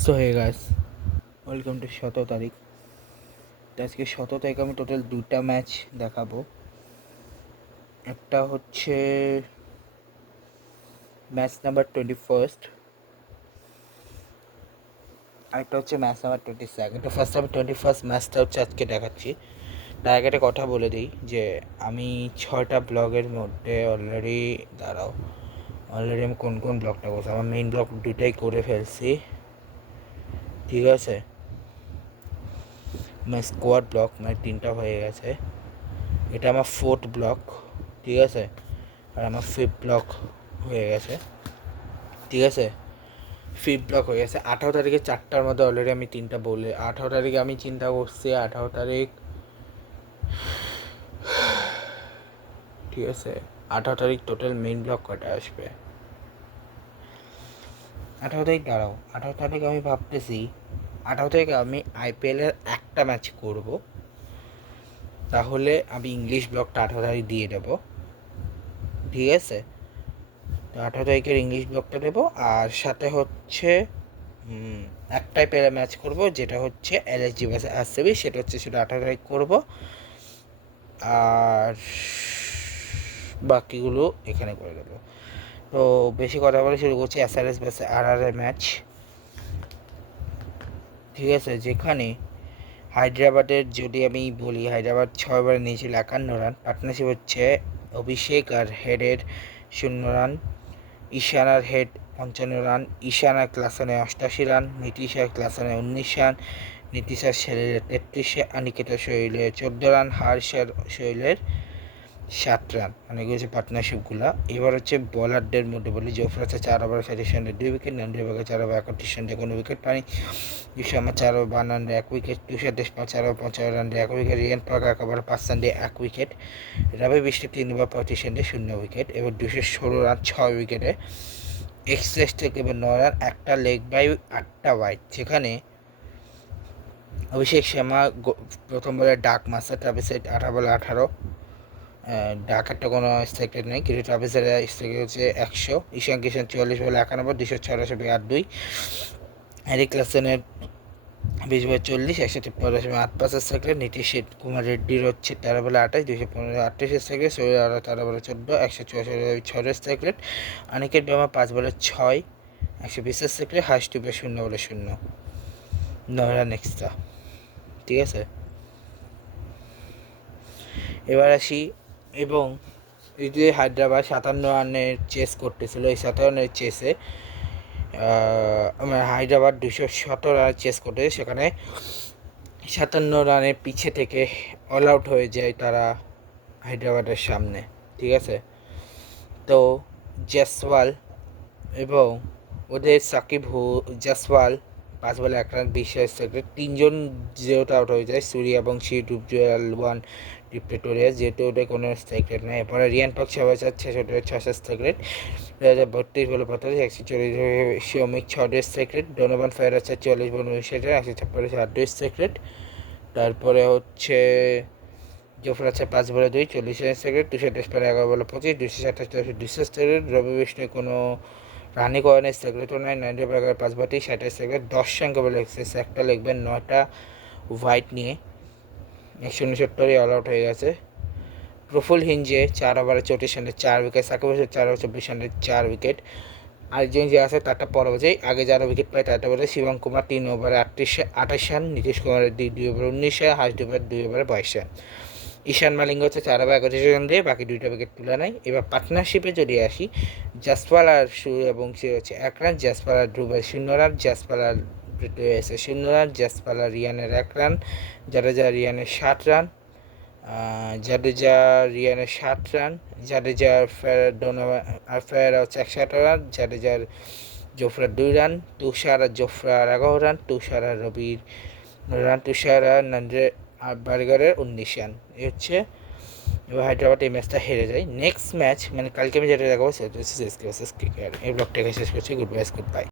So hey guys, welcome to 17 তারিখ। তো আজকে 17 তারিখ আমি টোটাল দুটা ম্যাচ দেখাবো। একটা হচ্ছে ম্যাচ নাম্বার 21, আরেকটা হচ্ছে ম্যাচ নাম্বার 22। তো ফার্স্ট আমি 21 ম্যাচটা হচ্ছে আজকে দেখাচ্ছি। তার আগে একটা কথা বলে দিই যে আমি 6টা ব্লগের মধ্যে অলরেডি আমি কোন কোন ব্লগটা করছি, আমার মেইন ব্লগ দুটাই করে ফেলছি, ঠিক আছে। আমার স্কোয়াড ব্লগ মানে 3টা হয়ে গেছে, এটা আমার 4th ব্লগ, ঠিক আছে। আর আমার 5th ব্লক হয়ে গেছে, ঠিক আছে। 5th ব্লক হয়ে গেছে 18 তারিখে 4টার মধ্যে অলরেডি আমি 3টা বলে 18 তারিখে আমি চিন্তা করছি 18 তারিখ, ঠিক আছে। 18 তারিখ টোটাল মেইন ব্লক কটা আসবে? 18 তারিখ দাঁড়াও, 18 তারিখ আমি ভাবতেছি 18 তারিখে আমি আইপিএলের একটা ম্যাচ করব, তাহলে আমি ইংলিশ ব্লকটা 18 তারিখ দিয়ে দেবো, ঠিক আছে। তো 18 তারিখের ইংলিশ ব্লকটা দেবো, আর সাথে হচ্ছে একটাই প্লেয়ারে ম্যাচ করব, যেটা হচ্ছে এলএসজি ভার্সেস আরসিবি, সেটা 18 তারিখ করবো। আর বাকিগুলো এখানে করে দেবো। তো বেশি কথা বলে শুরু করছি এসআরএস ভার্সেস আরআর ম্যাচ, ঠিক আছে। যেখানে হায়দ্রাবাদের যদি আমি বলি, হায়দ্রাবাদ 6 ওভারে নিয়েছিল 51 রান, পার্টনারশিপ হচ্ছে অভিষেক আর হেডের 0 রান, ঈশান আর হেড 55 রান, ঈশান আর ক্লাসনে 88 রান, নীতিশ আর ক্লাসনে 19 রান, নীতিশ আর শৈলের 33, অনিকেতা শৈলের 14 রান, হর্ষ আর শৈলের 7 রান, মানে এগুলো হচ্ছে পার্টনারশিপগুলো। এবার হচ্ছে বলারদের মধ্যে বলি, জোফরা 4 ওভারে 37 রানে 2 উইকেট, নন্দির বাগে 4 ওভার 31 রানে কোনো উইকেট পায়নি, শর্মা 4 ওভার 52 রানে 1 উইকেট, তুষার দেশপাল 4 ওভার 55 রানে 1 উইকেট, রিয়ান পার্ক 1 ওভার 5 রানে 1 উইকেট, রবি বিষ্ণু 3 ওভার 35 রানে 0 উইকেট। এবার 216 রান 6 উইকেটে, এক্সপ্রেস থেকে এবার 9 রান, একটা লেগ বাই 8টা ওয়াইড, যেখানে অভিষেক শর্মা প্রথম বলে ডাক মাস্টার, ট্রাভিস 18 বলে 18, ডাকারটা কোনো স্ট্রাইক রেট নেই, কিন্তু ট্রাভিসের স্ট্রাইক হচ্ছে 100, ঈশান কিষান 44 বলে 91, 286.82, হ্যারি ক্লাসেনের 20 বলে 40, 153.85 স্ট্রাইক রেট, নীতিশ কুমার রেড্ডির হচ্ছে 13 বলে 28, 215.38 স্ট্রাইক রেট, সৌরভ আরও 13 বলে 14, 164.6 স্ট্রাইক রেট, অনিকেত বার্মা 5 বলে 6, 120 স্ট্রাইক রেট, হার্ষ টিপে 0 বলে 0, 9 রান এক্সট্রা, ঠিক আছে। এবার আসি, এবং এই যে হায়দ্রাবাদ 57 রানের চেস করতেছিল, এই 57 রানের চেসে হায়দ্রাবাদ 217 রানের চেস করতেছে, সেখানে 57 রানের পিছে থেকে অল আউট হয়ে যায় তারা হায়দ্রাবাদের সামনে, ঠিক আছে। তো জয়সওয়াল এবং ওদের সাকিব জয়সওয়াল 5 বলে 1 রান 20 সেকেন্ড, 3জন জিরোতে আউট হয়ে যায়, সূর্য এবং শিরুজল 1 ডিপ্রেটোরিয়াস, যেহেতু ওদের কোনো স্ট্রাইক রেট নেই। এরপরে রিয়ান পার্ক 6/66 স্ট্রাইক রেট, 2032 বলে 45, 140 শ্রমিক 6 স্ট্রাইক রেট, ডোনোভান ফায়ার 44 বলে 59 রান, 156 স্ট্রাইক রেট। তারপরে হচ্ছে জোফরা 5 বলে 2, 40 রান স্ট্রাইক রেট, 210 11 বলে 25, 227 স্ট্রাইক রেট, রবি বিষ্ণু কোনো রানি করেন স্ট্রাইক রেটও নাই, 90 টাকার 5 60 স্ট্রাইক রেট, 10 সংখ্যা বলে এক্সেস একটা লিখবেন, 9টা হোয়াইট নিয়ে 169 অল আউট হয়ে গেছে। প্রফুল হিঞ্জে 4 ওভারে 34 রানে 4 উইকেট, সাকিব হাসান 4 ওভার 24 রানে 4 উইকেট, আরেকজন যে আছে তারটা পরে বোঝাই, আগে যারা উইকেট পায় তারটা বলে শিবম কুমার 3 ওভারে 28 রান, নীতিশ কুমারের 2 ওভারে 19 রান, হার্ষ ডিপার 2 ওভারে 22 রান, ঈশান মালিঙ্গ হচ্ছে 4 ওভার 31 রান দিয়ে বাকি 2টা উইকেট তুলে নেয়। এবার পার্টনারশিপে যদি আসি, জাসপাল আর এবং সে হচ্ছে 1 রান, জাসপাল আর ধ্রুবের 0 রান, জাসপাল আর 0 রান, জাসপাল আর রিয়ানের 1 রান, জাডেজা রিয়ানের 60 রান, জাডেজা রিয়ানের 60 রান, জাডেজার ফেয়ার হচ্ছে 108 রান, জাডেজার জোফরার 2 রান, তুষার আর জোফরার 11 রান, তুষার আর রবির রান, তুষার আর নান্দ্রে বার্গারের 19 রান। এই হচ্ছে, এবার হায়দ্রাবাদ এই ম্যাচটা হেরে যায়। নেক্সট ম্যাচ মানে কালকে আমি যেটা দেখাবো সেটা হচ্ছে সিএসকে ভার্সেস কেকেআর। এই ব্লগটাকে শেষ করছি, গুড বাই।